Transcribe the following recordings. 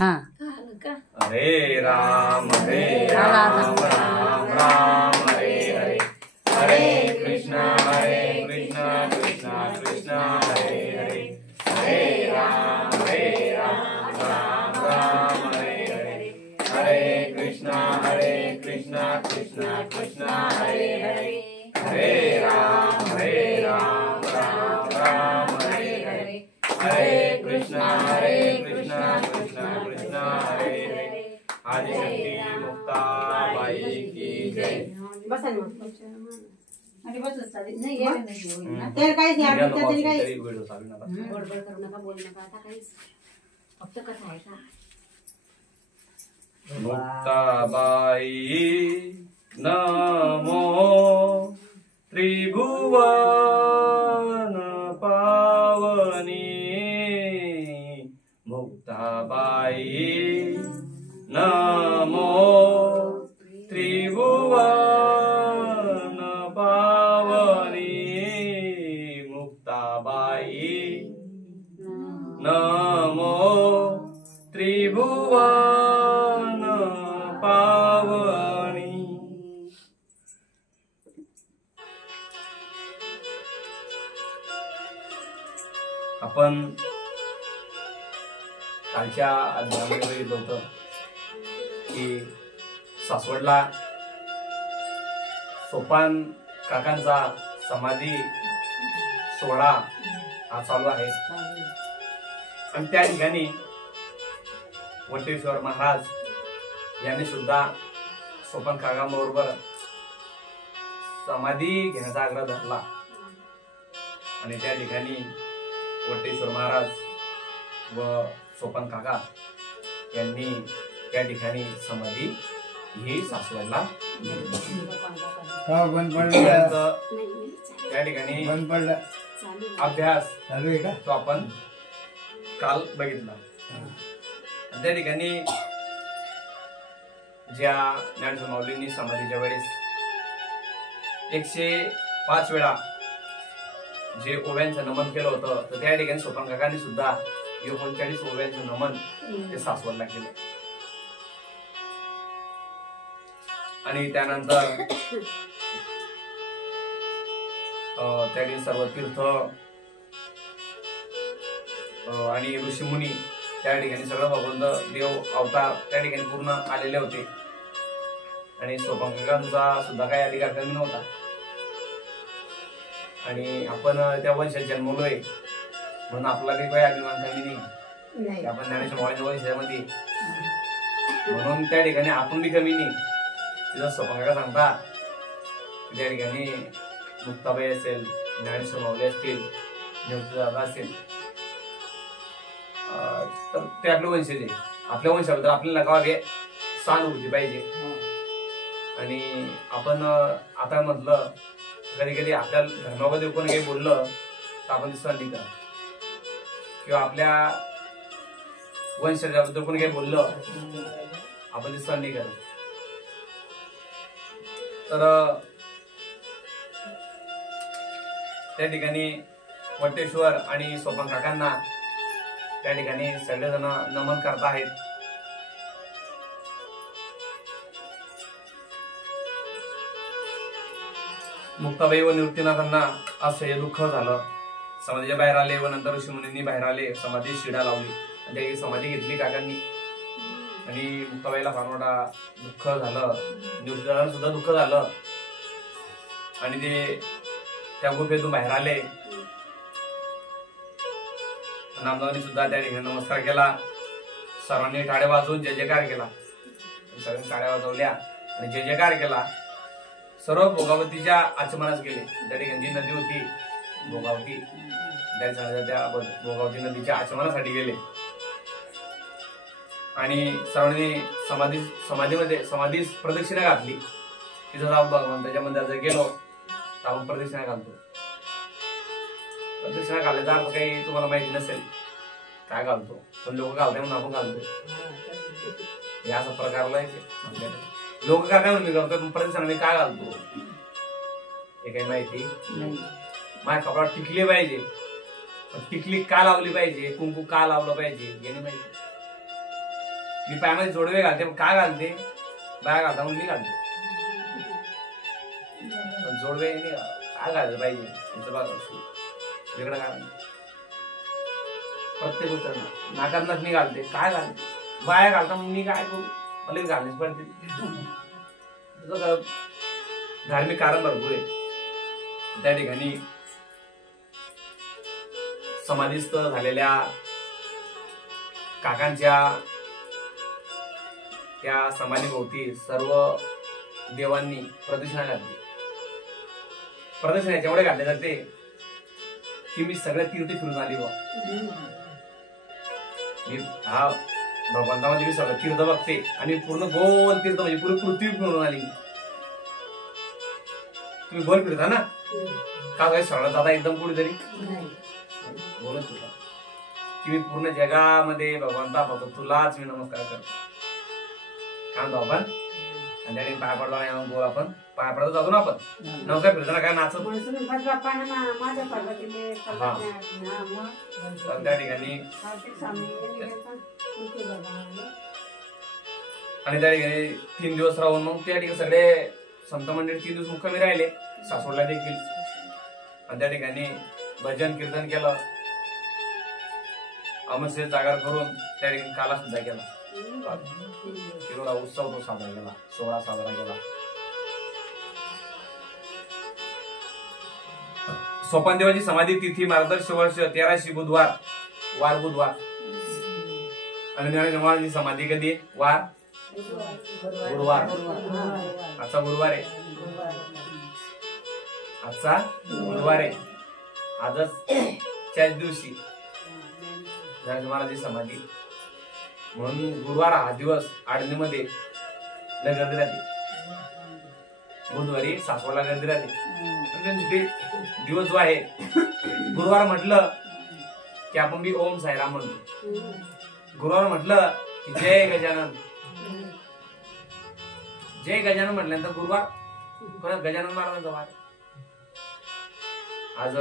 हा हरे राम राम राम हरे हरे, हरे कृष्णा कृष्णा कृष्णा हरे हरे, हरे राम राम राम हरे हरे, हरे कृष्णा कृष्णा कृष्णा हरे हरे, हरे राम राम राम हरे हरे, हरे कृष्णा कृष्णा कृष्णा हरे हरे। आदिशक्ती मुक्ताबाई की जय। बसा ना आणि बसच चालेल नाही येणार नाही त्याला काहीच नाही या आपण त्यातली काही तरी व्हिडिओ चालू नका. बडबड करू नका बोलू नका आता काहीच फक्त कथा आहे का मुक्ताबाई नमो त्रिभुवन पावनी, मुक्ताबाई नमो त्रिभुवन पावनी, मुक्ताबाई नमो त्रिभुवन पावनी। आपण कालच्या अध्यायामध्ये बघितलं होतं की सासवडला सोपान काकांचा समाधी सोहळा हा चालू आहे आणि त्या ठिकाणी वटेश्वर महाराज यांनी सुद्धा सोपान काकांबरोबर समाधी घेण्याचा आग्रह धरला आणि त्या ठिकाणी वटेश्वर महाराज व सोपान काका यांनी त्या ठिकाणी समाधी ही सासवडला त्या ठिकाणी अभ्यास चालू आहे का तो आपण काल बघितला. त्या ठिकाणी ज्या ज्ञानेश्वर माऊलींनी समाधीच्या वेळेस 105 वेळा जे ओव्यांचं नमन केलं होतं तर त्या ठिकाणी सोपान काकांनी सुद्धा 39 ओव्यांचं नमन ते सासवडला केलं. आणि त्यानंतर त्या ठिकाणी सर्व तीर्थ आणि ऋषीमुनी त्या ठिकाणी सगळं भगवंत देव अवतार त्या ठिकाणी पूर्ण आलेले होते आणि सोपान काकांचा सुद्धा काही अधिकार कमी नव्हता. आणि आपण त्या वंशात जन्मलोय म्हणून आपला काही अभिमान कमी नाही. आपण ज्ञानेश्वर माऊलीच्या वंशामध्ये म्हणून त्या ठिकाणी आपण बी कमी नाही. तिथं सोपान काका सांगता त्या ठिकाणी मुक्ताबाई असेल, ज्ञानेश्वर माऊली असतील, दादा असेल तर ते आपले वंशज आहे. आपल्या वंशाबद्दल आपल्याला गावावे सहानुभूती पाहिजे. आणि आपण आता म्हटलं कधी कधी आपल्या धर्माबद्दल कोणी काही बोललं तर आपण ते सहन नाही करत किंवा आपल्या वंशजाबद्दल कोणी काही बोललं आपण ते सहन नाही करत. तर त्या ठिकाणी वटेश्वर आणि सोपान काकांना त्या ठिकाणी सगळेजण नमन करत आहेत. मुक्ताबाई व निवृत्तीनाथांना असं हे दुःख झालं. समाधीच्या बाहेर आले व नंतर ऋषीमुनींनी बाहेर आले, समाधी शिडा लावली आणि त्याची समाधी घेतली काकांनी. आणि मुक्ताबाईला फार मोठा दुःख झालं, निवृत्तीनाथांना सुद्धा दुःख झालं आणि ते त्या गुफेतून बाहेर आले. नामदेवांनी सुद्धा त्या ठिकाणी नमस्कार केला. सर्वांनी टाळ्या वाजवून जय जयकार केला. सगळ्यांनी टाळ्या वाजवल्या आणि जय जयकार केला. सर्व भोगावतीच्या आचमनास गेले. त्या ठिकाणी जी नदी होती भोगावती त्या भोगावती नदीच्या आचमनासाठी गेले आणि सर्वांनी समाधीस प्रदक्षिणा घातली. तिथं जाऊन भगवंताच्या मंदिरात गेलो तर आपण प्रदक्षिणा घालतो. प्रदक्षिणा घालायचा अर्थ काही तुम्हाला माहिती नसेल काय घालतो, पण लोक घालते म्हणून आपण घालतोय. या असा प्रकारला लोक काय काय मी करतो प्रदक्षिणा मी काय घालतो हे काही माहिती माझ्या कपड्यात टिकली पाहिजे, टिकली का लावली पाहिजे, कुंकू का लावलं पाहिजे याने माहिती. मी पायामध्ये जोडवे घालते, काय घालते? बाया घालता म्हणून मी घालते. पण जोडवे काय घाललं पाहिजे त्याचं बघा वेगळं काय. प्रत्येक गोष्ट नाकात मी घालते, काय घालते? बाया घालता म्हणून मी काय करू? मला घालणेच पडते. धार्मिक कारण भरपूर आहे. त्या ठिकाणी समाधीस्थ झालेल्या काकांच्या त्या समाधीभोवती सर्व देवांनी प्रदक्षिणा घातली. प्रदक्षिणा याच्यामुळे घातले जाते की मी सगळ्या तीर्थ फिरून आली बा. मी हा भगवंतामध्ये मी सगळं तीर्थ बघते आणि पूर्ण गोल तीर्थ म्हणजे पूर्ण पृथ्वी फिरून आली. तुम्ही गोल फिरता ना का काही सरळ जाता एकदम कुठेतरी गोलच फिरता की मी पूर्ण जगामध्ये भगवंता फक्त तुलाच मी नमस्कार करतो. काय म्हणतो आपण? आणि त्याने पाय पडला नाही गोल आपण पाय पडत जातो ना आपण नमस्कार फिरताना काय नाचत. त्या ठिकाणी आणि त्या ठिकाणी 3 दिवस राहून मग त्या ठिकाणी सगळे संत मंडळी 3 दिवस मुक्कामी राहिले सासवडला देखील. आणि त्या ठिकाणी भजन कीर्तन केलं, अमरशे जागर करून त्या ठिकाणी काला सुद्धा केला. किरोळा उत्सव तो साजरा केला, सोहळा साजरा केला. सोपान देवाची समाधी तिथी मार्गदर्शक वर्ष 1300 बुधवार बुधवार. आणि ज्ञानेश्वर महाराजांची समाधी कधी? वार गुरुवार. आजचा गुरुवार आहे, आजचा गुरुवार आहे. आजच त्याच दिवशी ज्ञानेश्वर महाराजांची समाधी. म्हणून गुरुवार हा दिवस आडणीमध्ये गर्दी राहते, बुधवारी सासवडला गर्दी राहते. दिवस जो आहे गुरुवार म्हटलं की आपण बी ओम साईराम म्हणतो. गुरुवार म्हटलं की जय गजानन. जय गजानन म्हटल्यानंतर गुरुवार गजानन महाराजांचा वार. आज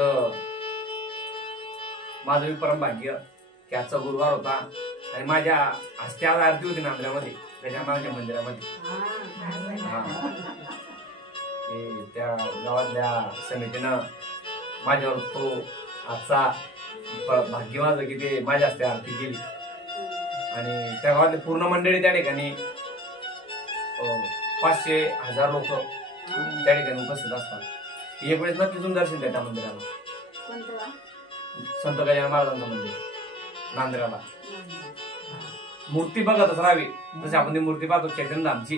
माझं बी परम भाग्य की आजचा गुरुवार होता आणि माझ्या हस्ते आज आरती होती नांद्र्यामध्ये गजानन महाराजांच्या मंदिरामध्ये. त्या गावातल्या समितीनं माझ्यावर तो आजचा भाग्य माझं की ते माझ्या हस्ते आरती केली. आणि त्या गावातली पूर्ण मंडळी त्या ठिकाणी 500,000 लोक त्या ठिकाणी उपस्थित असतात. एक वेळेस नक्की तिथून दर्शन द्या त्या मंदिराला. संत गजानन महाराजांचं मंदिर नांद्र्याला. मूर्ती बघतच राहावी. जशी आपण ती मूर्ती पाहतो चैतन्यधामची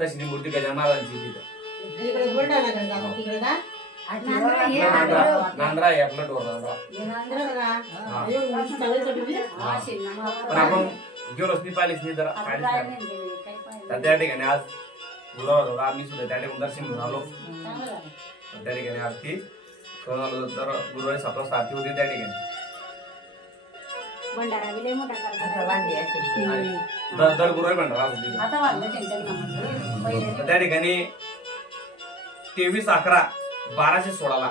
तशी ती मूर्ती गजानन महाराजांची तिथं नांद्रा आहे आपला डोर नांद्रा. पण आपण गेलोच नाही पाहिलीच नाही जरा त्या ठिकाणी आज गुरुवार होता. आम्ही सुद्धा त्या ठिकाणी दर्शन घेऊन आलो. त्या ठिकाणी आरती करून आलो. तर गुरुवारी 7 वाजता आरती होती त्या ठिकाणी. दर गुरुवारी भंडारा होती त्या ठिकाणी. 23/11/1216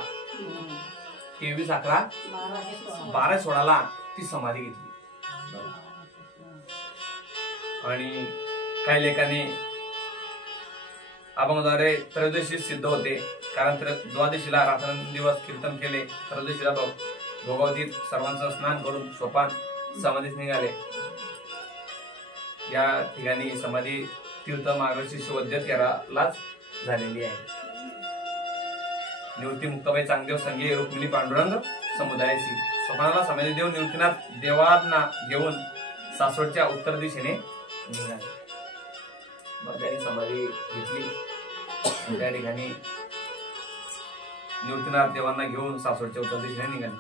23/11/1216 ती समाधी घेतली. आणि काही लेखांनी अभंगाद्वारे त्रयोदशी सिद्ध होते. कारण द्वादशीला रात्रंदिवस कीर्तन केले, त्रयोदशीला भोगावतीत सर्वांचं स्नान करून सोपान समाधीस निघाले. या ठिकाणी समाधी तीर्थ मार्गशीर्ष वैद्य 13लाच झालेली आहे. निवृत्ती मुक्ताबाई चांगदेव संगे रुक्मिणी पांडुरंग समुदायाची सोपानाला समाधी देव निवृत्तीनाथ देवांना घेऊन सासवडच्या उत्तर दिशेने निघाले. मग त्यांनी समाधी घेतली. त्या ठिकाणी निवृत्तीनाथ देवांना घेऊन सासवडच्या उत्तर दिशेने निघाले.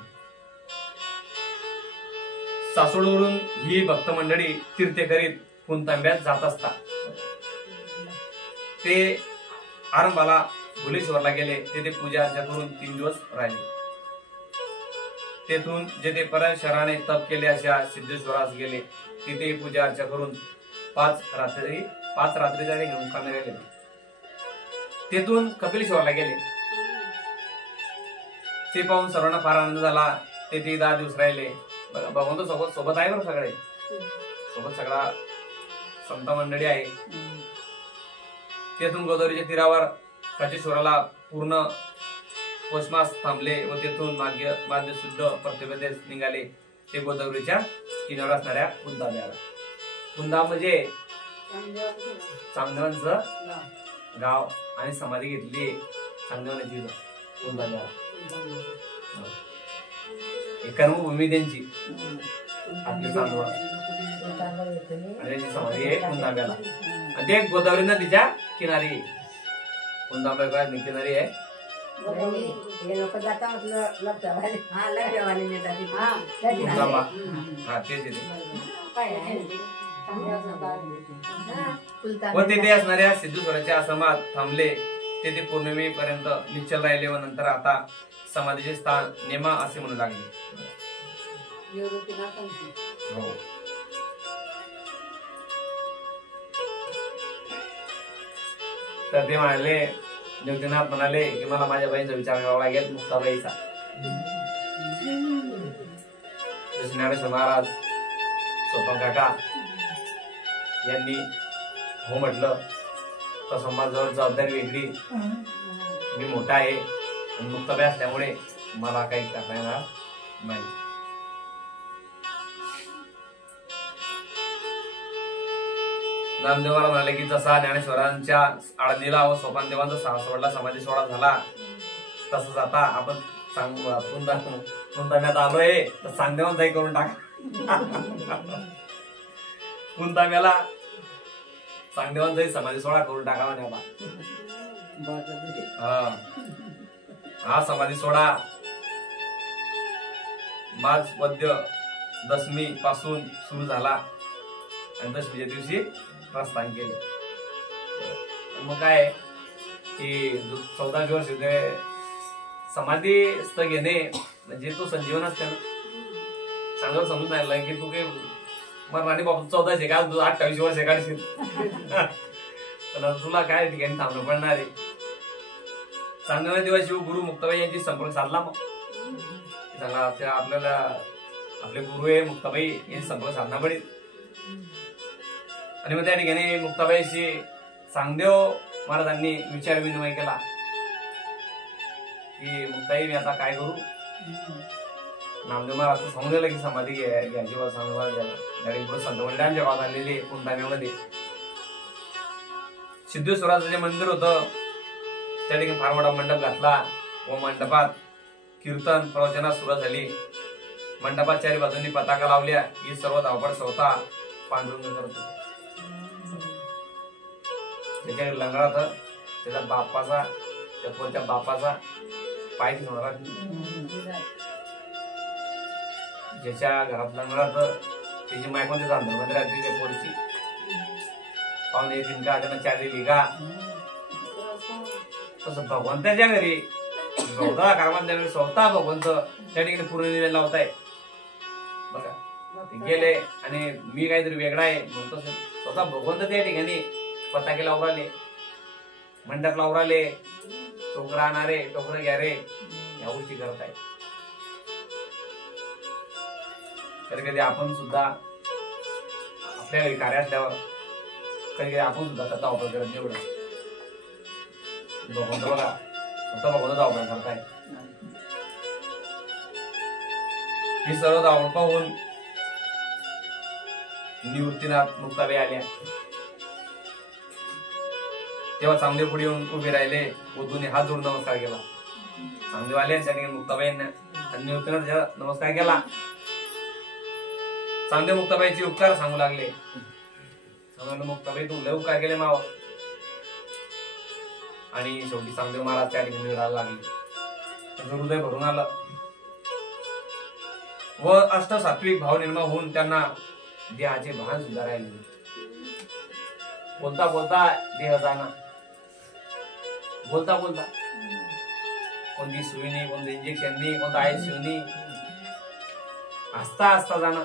सासवडवरून ही भक्त मंडळी तीर्थे करीत पुणतांब्यात जात असतात. ते आरंभाला भुलेश्वरला गेले. तेथे पूजा अर्चा करून 3 दिवस राहिले. तेथून जेथे परशराने तप केले अशा सिद्धेश्वरास गेले. तिथे पूजा अर्चा करून 5 रात्री मुक्कामी राहिले. तेथून कपिलेश्वरला गेले. ते पाहून सर्वांना फार आनंद झाला. तेथे 10 दिवस राहिले. भगवंत सोबत आहे बरं सगळे सोबत सगळा संत मंडळी आहे. तेथून गोदावरीच्या तीरावर काचेश्वराला पूर्ण पौषमास थांबले व तेथून माध्य शुद्ध प्रतिपदेस निघाले ते गोदावरीच्या किनाऱ्यावर असणाऱ्या कुंदाब्याला. कुंदा म्हणजे चांगदेवांचं गाव आणि समाधी घेतली चांगदेवांची कुंदाब्याला. कर्मभूमी त्यांची आपली चांदवड आणि त्यांची समाधी आहे कुंदाब्याला. आणि ते गोदावरी नदीच्या किनारी कुंदाब्या किनारी आहे. लोक जाता म्हटलं लपवाले. हा लग्नवाले नेतात तिथे. हा कुंदाबा हा तेच येते. काय आहे व तेथे असणाऱ्या सिद्धेश्वराच्या आश्रमात थांबले. तेथे पौर्णिमेपर्यंत निश्चल राहिले व नंतर आता समाधीचे स्थान नेमा असे म्हणू लागले. हो. तर ते म्हणाले, ज्योतिनाथ म्हणाले की मला माझ्या बहिणीचा विचार करावा लागेल मुक्ताबाईचा. ज्ञानेश्वर महाराज सोपान काका यांनी हो म्हटलं तर समाजावर जबाबदारी वेगळी. मी मोठा आहे आणि मुक्ताबाई असल्यामुळे मला काही करता येणार नाही. नामदेवाला म्हणाले की जसा ज्ञानेश्वरांच्या आळंदीला व सोपान देवांचा सासवडला समाधी सोहळा झाला तसंच आता आपण कुंदाब्यात आलोय तर चांगदेवांचाही करून टाका. कुंदाब्याला चांगदेवांचाही समाधी सोहळा करून टाकावा त्याला. हा समाधी सोहळा मार्च मध्य दशमी पासून सुरू झाला आणि दशमीच्या दिवशी प्रस्थान केले. मग काय की 14 दिवस समाधीस्थ घेणे म्हणजे तो संजीवन असते ना. चांगलं समजून राहिलं की तू काही मरणाने बाबा 14 का 28 वर्ष काढशील पण तुला काय ठिकाणी थांबणं पडणार आहे. चांगल्या दिवस शिव गुरु मुक्ताबाई यांची संपर्क साधला. मग चांगला आपल्याला आपले गुरु आहे मुक्ताबाई यांची संपर्क साधना पडेल. आणि मग त्या ठिकाणी मुक्ताबाईशी चांगदेव महाराजांनी विचार विनिमय केला की मुक्ताई मी आता काय करू. नामदेव महाराज सांगून दिलं की समाधी घ्यायची व सांगून गेला. संत मंडळांच्या गावात आलेली कुंदाब्यामध्ये सिद्धेश्वराचं जे मंदिर होतं त्या ठिकाणी फार मोठा मंडप घातला व मंडपात कीर्तन प्रवचना सुरुवात झाली. मंडपात चारी बाजूंनी पताका लावल्या. ही सर्व धावपळ स्वतः पांडुरंग करत होते. त्याच्या लंगडात त्याच्या बापाचा त्या पोरच्या बापाचा पाय ठेवणार. ज्याच्या घरात लंगडात त्याची मायकोन त्याचा अंधरमध्ये राहते त्या पोरची पाहुणे येतील का त्यांना चार दिली का. तसं भगवंताच्या घरी स्वतः कर्मांच्या घरी स्वतः भगवंत त्या ठिकाणी पूर्ण निवेदन लावताय बघा. गेले आणि मी काहीतरी वेगळा आहे म्हणतो स्वतः भगवंत त्या ठिकाणी पताके लावराले मंडप लावराले टोकर आणणारे टोकर घ्या रे या गोष्टी करत आहे. कधी कधी आपण सुद्धा आपल्या घरी कार्य असल्यावर कधी कधी आपण सुद्धा त्याचा वापर करत एवढं भगवंत बघा स्वतः भगवंताचा वापर करताय. ही सर्व धावण पाहून निवृत्तीनाथ मुक्ताबाई आल्या. तेव्हा चांगदेव पुढे येऊन उभे राहिले व दोन्ही हात जोडून नमस्कार केला. चांगदेव आले त्याने मुक्ताबाईंना आणि निवृत्तीनाथ नमस्कार केला. चांगदेव मुक्ताबाईचे उपकार सांगू लागले. मुक्ताबाई तू लय उपकार केले माव. आणि शेवटी चांगदेव महाराज त्या ठिकाणी रडायला लागले. त्यांचं हृदय भरून आलं व अष्टसात्विक भाव निर्माण होऊन त्यांना देहाचे भान सुद्धा राहिले. बोलता बोलता देह जाणं बोलता बोलता कोणती सुई नाही कोणतं इंजेक्शन नाही कोणतं आयसीयू नाही हसता हसता जाणं.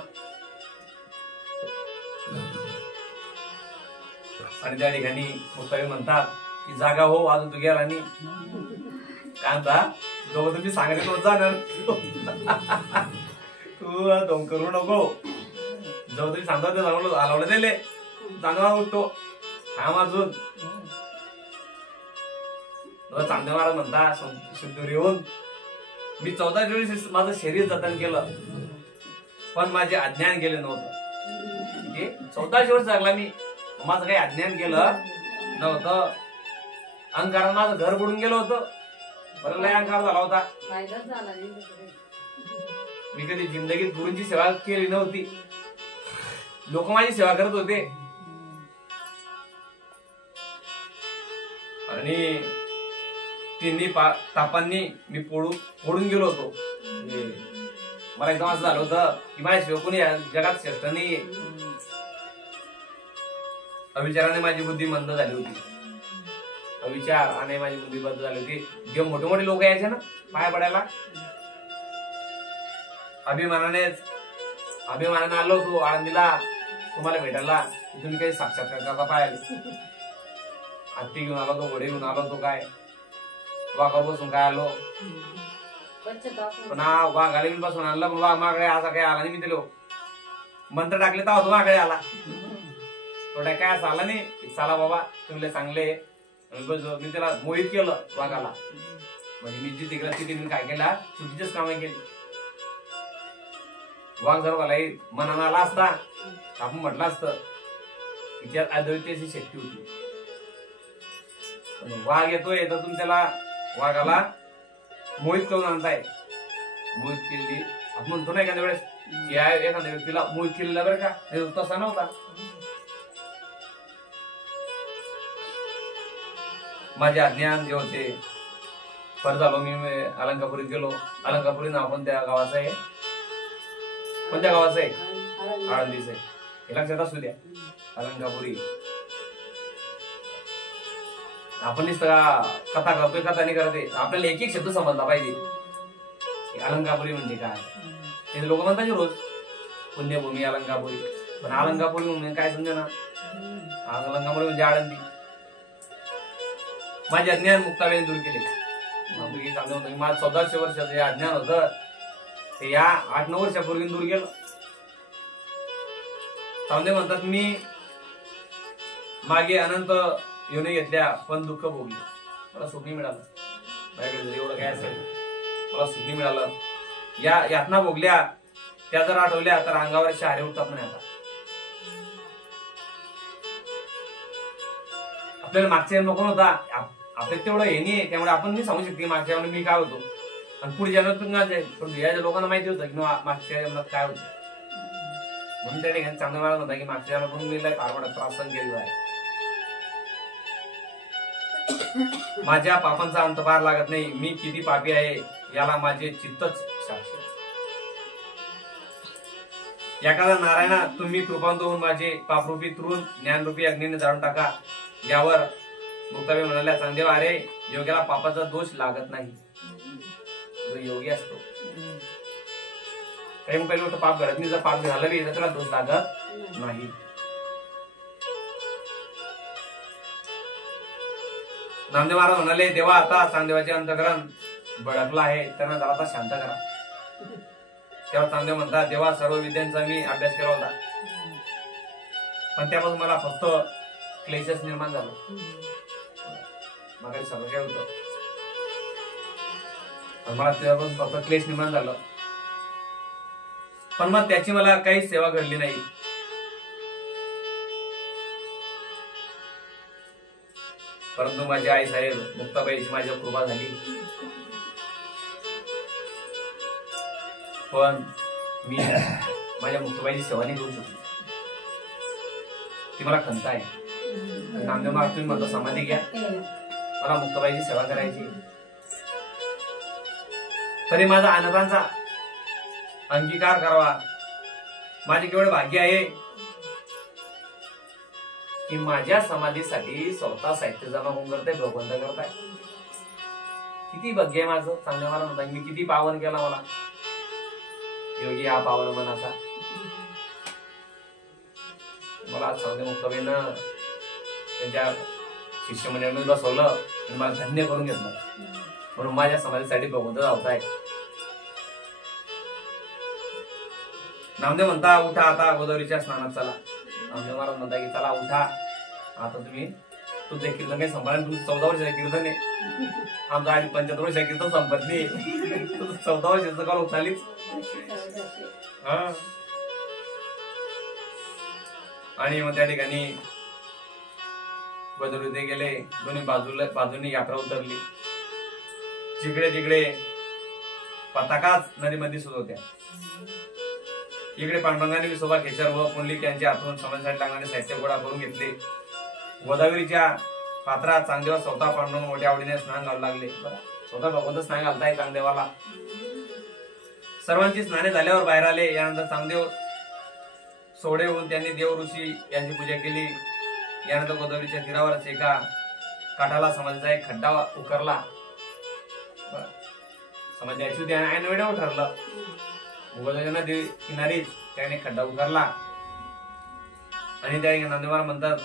आणि त्या ठिकाणी मुक्ताबाई म्हणतात की जागा हो अजून तू गेला नाही काय म्हणता जो तुम्ही सांगायला होत जाणार तू दम करू नको. जो तुम्ही सांगता ते हलवलं दिले चांदवा उठतो हा वाजून चांदे महाराज म्हणता सिद्धूर येऊन मी 14 दिवस माझं शरीर जतन केलं पण माझे अज्ञान गेले नव्हतं. 14 वर्ष जगला मी, माझं काही अज्ञान केलं नव्हतं. अहंकारानं माझं घर बुडून गेलं होतं. बरं लय अहंकार झाला होता. फायदाच झाला नाही. मी कधी जिंदगीत गुरूंची सेवा केली नव्हती. लोक माझी सेवा करत होते आणि तिन्ही तापांनी मी पडून गेलो होतो. मला एकदम असं झालं होतं की माझ्या शिवाय कोणी जगात श्रेष्ठ नाहीये. अविचाराने माझी बुद्धी मंद झाली होती. अविचार आणि माझी बुद्धी मंद झाली होती. जे मोठे मोठे लोक यायचे ना पाय पडायला, अभिमानाने आलो होतो आळंदीला तुम्हाला भेटायला. तुम्ही काही साक्षात्कार करता पाहिजे. हत्ती घेऊन आलो तो, घोडे घेऊन आलो तो, काय वाघावर बसून काय आलो. पण हा वाघाला बसून आणलं पण वाघ माकडे असा काय आला नाही. मी दिलो मंत्र टाकले तर होतो माकडे आला. थोड्या काय असं आला नाही. चला बाबा तुम्ही चांगले. मी त्याला मोहित केलं वाघाला. म्हणजे मी जी तिकडे तिथे मी काय केला चुकीचीच कामं केली. वाघ जर मला मनानं आला असता आपण म्हटलं असतं तिच्यात अद्वैताची शक्ती होती. वाघ येतोय तर तुम्ही त्याला वाघाला मोहित करून आणताय. मोहित केली आपण म्हणतो ना एखाद्या वेळेस एखाद्या व्यक्तीला मोहित केलेला बरं का, तसा नव्हता. माझे अज्ञान जे होते परत आलो मी अलंकापुरीत गेलो. अलंकापुरी नाव पण त्या गावाचं आहे. कोणत्या गावाचं आहे? आळंदीचं आहे. हे लक्षात असू द्या. अलंकापुरी आपण कथा करतोय कथा नाही करते. आपल्याला एक एक शब्द समजला पाहिजे. अलंकापुरी म्हणजे काय ते लोक म्हणतात रोज पुण्यभूमी अलंकापुरी. पण अलंकापुरी म्हणजे काय समजा ना. अलंकापुरी म्हणजे आळंदी. माझे अज्ञान मुक्ताबाईने दूर केले. माझं 1400 वर्षाचं जे अज्ञान होतं ते या 8-9 वर्षापूर्वी दूर गेलं. चांगले म्हणतात मी मागे अनंत योनी घेतल्या पण दुःख भोगले. मला सुख नाही मिळालं. माझ्याकडे एवढं काय असेल मला सुख नाही मिळालं. या यातना भोगल्या त्या जर आठवल्या तर अंगावर शहारे उठतात नाही. आता आपल्याला मागच्या जन्म कोण होता आपल्याला तेवढं हे नाही. त्यामुळे आपण नाही सांगू शकते मागच्या जन्मात मी काय होतो आणि पुढे जन्मात पण काय पण या लोकांना माहिती होतं की मागच्या जन्मात काय होतं. म्हणून त्या ठिकाणी चांगलं मला म्हणता की मागच्या जन्मात पण मी फार मोठा त्रास सहन केलेला आहे. माझ्या पापांचा अंत पार लागत नाही. मी किती पापी आहे याला माझे चित्तच साक्षी. एखादा नारायणा तुम्ही कृपांत होऊन माझे पापरूपी तृण ज्ञानरूपी अग्नीने जाळून टाका. यावर मुक्ताबाई म्हणाल्या चांदेवा अरे योग्याला पापाचा दोष लागत नाही. जो योगी असतो काही पहिली गोष्ट पाप घडत नाही. जर पाप झालं बी त्याला दोष लागत नाही. नामदेव महाराज म्हणाले देवा आता चांदेवाचे अंतःकरण भडकलं आहे त्यांना जरा आता शांत करा. तेव्हा चांदेव म्हणतात देवा सर्व विद्यांचा मी अभ्यास केला होता पण त्यापासून मला फक्त क्लेशच निर्माण झालं. मला सगळं काय होतं मला त्यापासून फक्त क्लेश निर्माण झालं. पण मग त्याची मला काही सेवा घडली नाही. परंतु माझी आई साहेब मुक्ताबाईची माझ्यावर कृपा झाली. पण मी माझ्या मुक्ताबाईची सेवा नाही करू शकतो. ती मला खंत आहे. नामदेव महाराज तुम्ही म्हणतो समाधी घ्या मला मुक्ताबाईची सेवा करायची. तरी माझा अनाथांचा अंगीकार करावा. माझे केवढे भाग्य आहे की माझ्या समाधीसाठी स्वतः साहित्य जमा होऊन करताय भगवंत करताय. किती भाग्य आहे माझं. चांगलं मला म्हणता मी किती पावन केला मला योगी हा पावन मनाचा. मला चांगले मुक्ताबाईनं त्यांच्या शिष्यमंडळामध्ये बसवलं आणि मला धन्य करून घेतलं. म्हणून माझ्या समाधीसाठी भगवंत धावताय. नामदेव म्हणता उठा आता गोदावरीच्या स्नानात चला. नामदेव महाराज म्हणता की चला उठा, आता तुम्ही तुमचं कीर्तन काही संपलं, तुमचं 14 वर्षाचं कीर्तन आहे, आमचं आणि 75 वर्षाचं कीर्तन संपत नाही, तुमचं 14 वर्षाचं काल उठालीच. हा. आणि मग त्या ठिकाणी बदरुते गेले, दोन्ही बाजूनी यात्रा उतरली. जिकडे तिकडे पताकाच नदीमध्ये सुरू होत्या. इकडे पांडुरंगाने विसोबा खेचर व पुंडलिक यांच्या हातून समाजासाठी लागणारे साहित्य गोळा करून घेतले. गोदावरीच्या पात्रात चांगदेवा स्वतः पांडुरंग मोठ्या आवडीने स्नान घालू लागले. स्वतः भगवंत स्नान घालताय चांगदेवाला. सर्वांची स्नाने झाल्यावर बाहेर आले. यानंतर चांगदेव सोडे होऊन त्यांनी देव ऋषी यांची पूजा केली. यानंतर गोदावरीच्या तीरावरच एका काठाला समाजाचा एक खड्डा उकरला. समाजाची होती आणि ऐन वेळेवर ठरलं. गोदावरी नदी किनारीच त्याने खड्डा उकरला आणि त्या नामदेव महाराज म्हणतात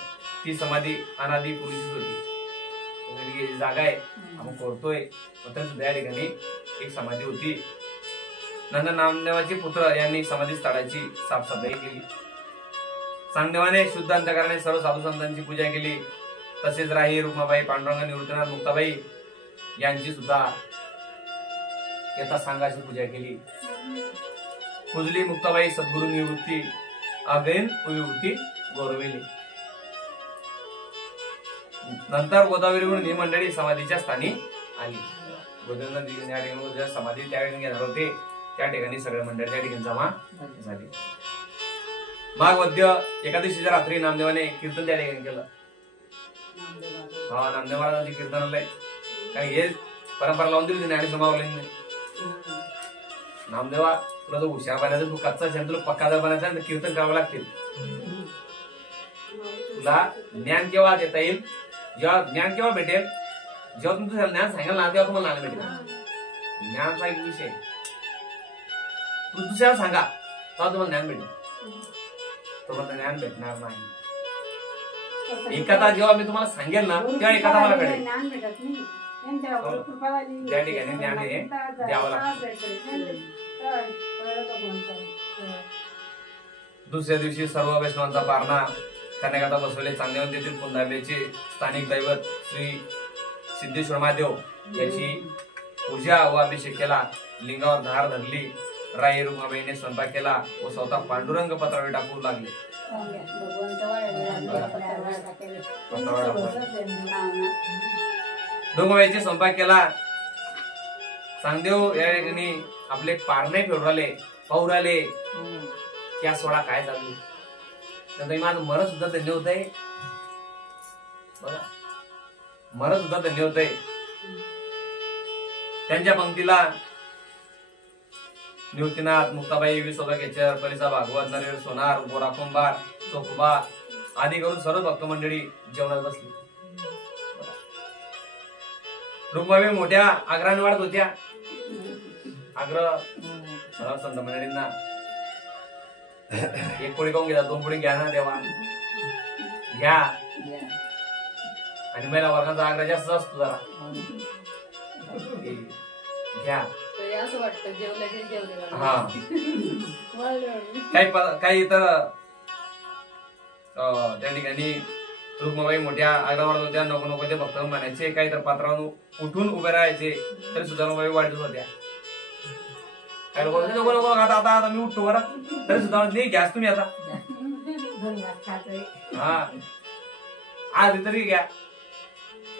ती समाधी अनादी पुरुषीच होती. जागा आहे आपण करतोय त्या ठिकाणी एक समाधी होती. नंतर नामदेवाचे पुत्र यांनी समाधी स्थळाची साफसफाई केली. चांगदेवाने शुद्ध अंतकरणाने सर्व साधू संतांची पूजा केली. तसेच राही, रुक्माबाई, पांडुरंग, निवृत्तीनाथ, मुक्ताबाई यांची सुद्धा यथासांगाची पूजा केली. पूजली मुक्ताबाई सद्गुरु निवृत्ती अगेन विभूती गौरविली. नंतर गोदावरीवरून ही मंडळी समाधीच्या स्थानी आली. गोदावरी समाधी त्या ठिकाणी घेणार होते, त्या ठिकाणी सगळे मंडळी त्या ठिकाणी जमा झाली. माघ वद्य एकादशीच्या रात्री नामदेवाने कीर्तन त्या ठिकाणी केलं. हा, नामदेव महाराजांचे कीर्तन आलंय. काही हे परंपरा लावून दिली ज्ञानेश्वर माऊलींनी. नामदेवा तुला तो हुशार बनायचं, तू कच्चा असेल, तुला पक्का जर बनायचा तर कीर्तन करावं लागतील. तुला ज्ञान केव्हा देता येईल, जेव्हा ज्ञान केव्हा भेटेल, जेव्हा तुमचं ज्ञान सांगाल ना तेव्हा तुम्हाला ज्ञान भेटेल. ज्ञानचा एक विषय तू दुसऱ्याला सांगा तेव्हा तुम्हाला ज्ञान भेटेल. तुम्हाला ज्ञान भेटणार नाही. एखादा जेव्हा मी तुम्हाला सांगेल ना तेव्हा एखादा मला भेटेल. त्या ठिकाणी ज्ञान हे द्यावं लागतं. दुसऱ्या दिवशी सर्व वैष्णवांचा पारणा करण्याकरता बसवले. चांगदेव येथील पुंदांबेचे स्थानिक दैवत श्री सिद्धेश्वर महादेव याची पूजा व अभिषेक केला. लिंगावर धार धरली. राई रुक्माबाईने स्वयंपाक केला व स्वतः पांडुरंग पत्रावर टाकू लागले. रुक्माबाईचे स्वयंपाक केला. चांगदेव या ठिकाणी आपले पारणे फेडराले पाहुराले त्या सोडा काय चालू. तर माझं मरण सुद्धा धन्य होत आहे. बघा, मरण सुद्धा धन्य होत आहे. त्यांच्या पंक्तीला निवृत्तीनाथ, मुक्ताबाई, विसोबा खेचर, परिसा भागवत, नरेश सोनार, गोरा कुंभार, चोखोबा आदी करून सर्व भक्त मंडळी जेवणात बसली. रुक्माबाई मोठ्या आग्रहाने वाढत होत्या. आग्रह संत मंडळींना एक पोळी खाऊन घेतात, 2 पोळी घ्या ना देवा घ्या. आणि महिला वर्गाचा आग्रह जास्त असतो जरा घ्या. असं वाटतं जेवलं. हा, काही तर त्या ठिकाणी रुक्माबाई मोठ्या आग्रहावर होत्या. नको नको ते भक्त म्हणायचे. काही तर पात्रावरून उठून उभे राहायचे तरी सुद्धा रुक्माबाई वाढत होत्या. काही लोक नको नको आता आता मी उठतो बरं तरी सुद्धा नाही घ्यास तुम्ही आता. हा, आज तरी घ्या.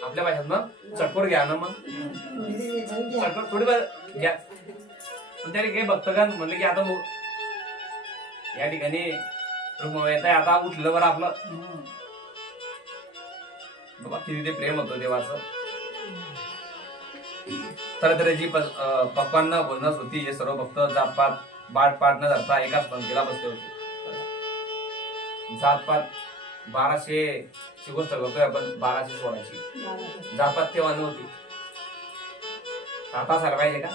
आपल्या भाषेत मग चटकोर घ्या ना. मग चटकोर थोडी घ्या. पण त्या ठिकाणी भक्तगण म्हणले की आता या ठिकाणी रुक्माबाई येत आहे, आता उठलं बरं आपलं. बाबा किती ते प्रेम होतं देवाचं. तऱ्हेतऱ्हेची पक्वान्न बोलणंच होती. हे सर्व भक्त जातपात बाटपाट न धरता एकाच पंक्तीला बसले होते. जातपात 1200ची गोष्ट करतोय आपण, 1216ची जातपात तेव्हा नव्हती. आता सारखं पाहिजे का?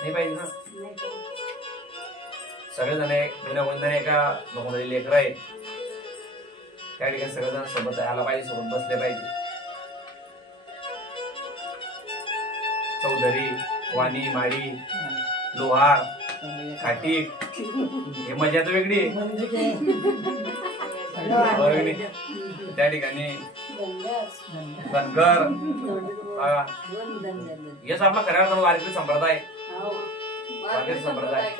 नाही पाहिजे ना. सगळेजण विनोबंधन एका भगवंताचे लेकर आहे. त्या ठिकाणी सगळेजण सोबत आला पाहिजे, सोबत बसले पाहिजे. चौधरी, वाणी, माडी, लोहार, खाटीक हे मजा तर वेगळी आहे. बरोबर की नाही? त्या ठिकाणी धनगर बघा, हेच आपला खऱ्या अर्थानं वारकरी संप्रदाय. वारकरी संप्रदाय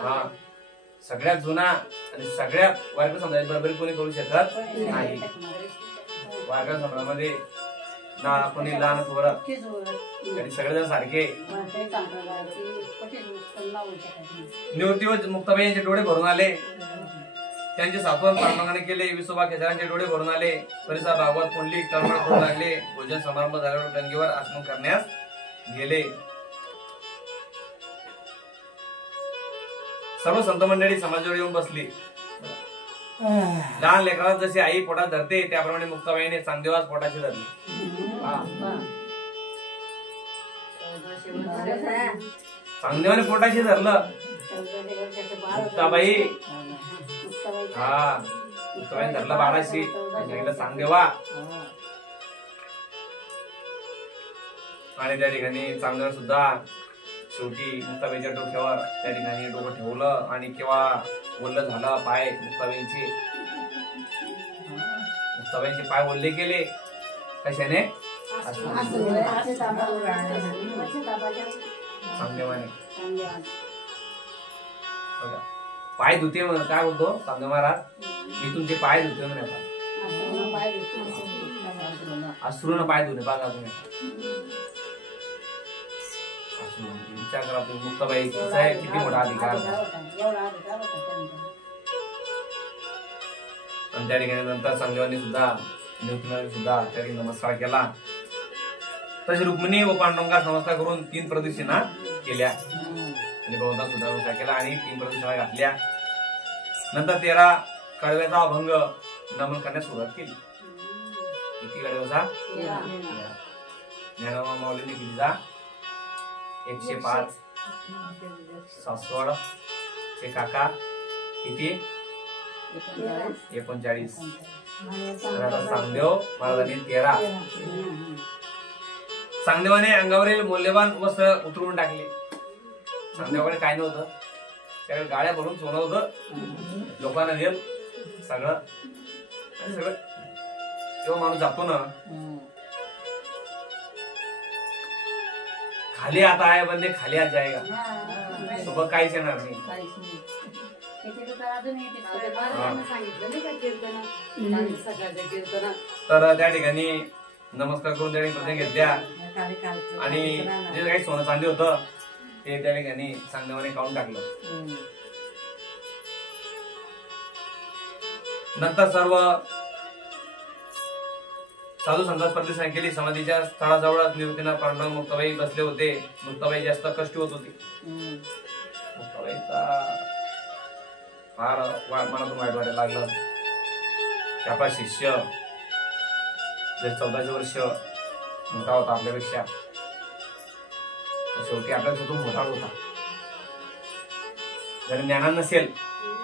हा सगळ्यात जुना आणि सगळ्यात वारकरी संप्रदाय बरोबर कोणी करू शकत नाही. वारकरी संप्रदायामध्ये ना कोणी लहान थोडं आणि सगळेजण सारखे. निवृत्ती व मुक्ताबाई यांचे डोळे भरून आले. त्यांचे सात्वन पांडुरंगाने केले. विसोबा केदारांचे डोळे भरून आले. परिसर भागवत पुंडलिक तळमळ करू लागले. भोजन समारंभ झाल्यावर गंगेवर आचमन करण्यास गेले. सर्व संत मंडळी समाजावर येऊन बसली. लहान लेकराला जशी आई पोटात धरते त्याप्रमाणे मुक्ताबाईने चांगदेवास पोटाशी धरली. चांगदेवाने पोटाशी धरलं. मुक्ताबाई हा मुक्ताबाई धरलं बाळाशी. सांगितलं चांगदेवा. आणि त्या ठिकाणी चांगदेवा सुद्धा शेवटी मुक्ताबाईच्या डोक्यावर त्या ठिकाणी डोकं ठेवलं. आणि केव्हा ओल्लं झालं पाय मुक्ताबाईंचे. मुक्ताबाईंचे पाय ओल्ले केले कशाने? चांगदेवाने. पाय धुते म्हणून काय बोलतो चांगदेव महाराज? मी तुमचे पाय धुते म्हणे. अश्रूनं पाय धुणे बघा तुम्ही. विचार करा तुम्ही मुक्ताबाई किती मोठा अधिकार. आणि त्या ठिकाणी नंतर चांगदेवांनी सुद्धा सुद्धा त्या ठिकाणी नमस्कार केला. तसे रुक्मिणी व पांडुरंगास नमस्कार करून 3 प्रदक्षिणा केल्या. आणि बहुधा सुद्धा नमस्कार केला आणि 3 प्रदक्षिणा घातल्या. नंतर 13 कडव्याचा अभंग नमन करण्यास सुरुवात केली. किती कडव्याचा? ज्ञानोबा माऊलींनी केलीचा 105 सासवड चे काका किती 39. चांगदेव महाराजांनी 13. चांगदेवाने अंगावरील मौल्यवान वस्त्र उतरवून टाकले. चांगदेवाकडे काय नव्हतं. त्याकडे गाड्या भरून सोनं होतं. लोकांना देल सगळं. आणि सगळं जेव्हा माणूस जातो ना खाली आता आहे बंदे खाली आज जाएगा. सोबत काहीच येणार नाही. तर त्या ठिकाणी नमस्कार करून त्या ठिकाणी घेतल्या. आणि जे काही सोनं चांदी होतं ते त्या ठिकाणी चांगदेवाने काढून टाकलं. नंतर सर्व साधू संतात प्रदक्षिणा केली. समाधीच्या स्थळाजवळच निवृत्तीनाथ पांडुरंग मुक्ताबाई बसले होते. मुक्ताबाई जास्त कष्टी होत होती. मुक्ताबाईचा फार मनातून वाईट वाटायला लागलं की आपला शिष्य जे 14 वर्ष मोठा होता आपल्यापेक्षा. शेवटी आपल्यापेक्षा तो मोठा होता. जरी ज्ञानात नसेल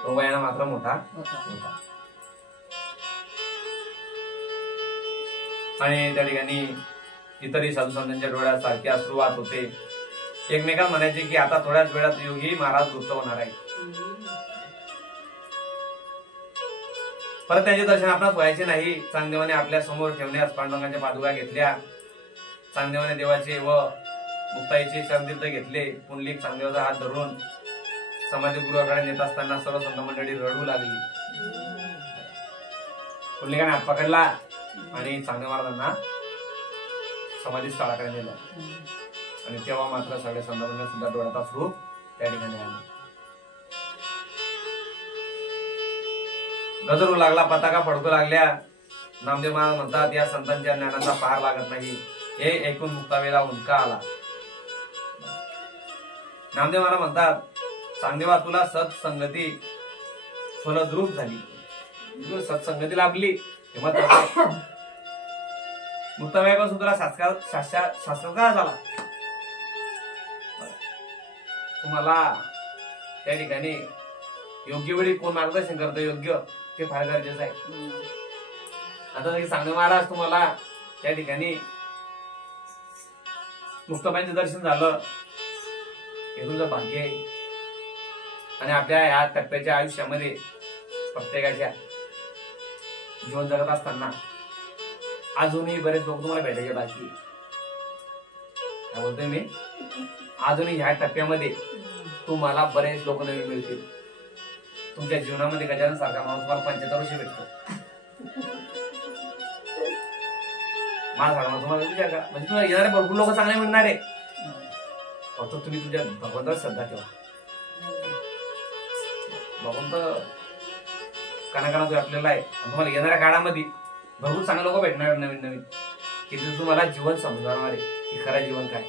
पण वयानं मात्र मोठा होता. आणि त्या ठिकाणी इतरही साधू संतांच्या डोळ्यात सारखे अश्रू वाहत होते. एकमेकांना म्हणायचे की आता थोड्याच वेळात योगी महाराज गुप्त होणार आहे. परत त्यांचे दर्शन आपणास व्हायचे नाही. चांगदेवाने आपल्या समोर ठेवण्यास पांडुरंगाच्या पादुका घेतल्या. चांगदेवाने देवाचे व मुक्ताईचे चरणतीर्थ घेतले. पुंडलिक चांगदेवाचा हात धरून समाधीगृहाकडे नेत असताना सर्व संत मंडळी रडू लागली. पुंडलिकाने हात पकडला आणि चांगदेव महाराजांना समाधी स्थळाकडे नेलं. आणि तेव्हा मात्र सगळे संत मंडळी सुद्धा डोळ्यात अश्रू त्या ठिकाणी आले. गजरू लागला. पताका फडकू लागल्या. नामदेव महाराज म्हणतात या संतांच्या ज्ञानाचा पार लागत नाही. हे ऐकून मुक्ताबाईला हुंदका आला. नामदेव महाराज म्हणतात चांगदेवा तुला सत्संगती फलद्रूप झाली. सत्संगती लाभली मुक्ताबाईपासून तुला शास्त्रकार झाला. तुम्हाला त्या ठिकाणी योग्य वेळी कोण मार्गदर्शन करतं योग्य ते फार गरजेचं आहे. आता चांगदेव महाराज तुम्हाला त्या ठिकाणी मुक्ताबाईंचं दर्शन झालं हे तुमचं भाग्य आहे. आणि आपल्या या टप्प्याच्या आयुष्यामध्ये प्रत्येकाच्या जीवन जगत असताना अजूनही बरेच लोक तुम्हाला भेटायचे बाकी. काय बोलतोय मी, अजूनही ह्या टप्प्यामध्ये तुम्हाला बरेच लोक नवीन मिळतील. तुमच्या जीवनामध्ये गजानन सारखा माणूस तुम्हाला 75 वर्षी भेटतो. माझा सारखा तुम्हाला विचार करा, म्हणजे तुम्हाला येणारे भरपूर लोक चांगले मिळणार आहे. फक्त तुम्ही तुमच्या भगवंतावर श्रद्धा ठेवा. भगवंत कणाकणात व्यापलेला आहे. तुम्हाला येणाऱ्या काळामध्ये भरपूर चांगले लोक भेटणार नवीन नवीन, की ते तुम्हाला जीवन समजवणार आहे की खरं जीवन काय.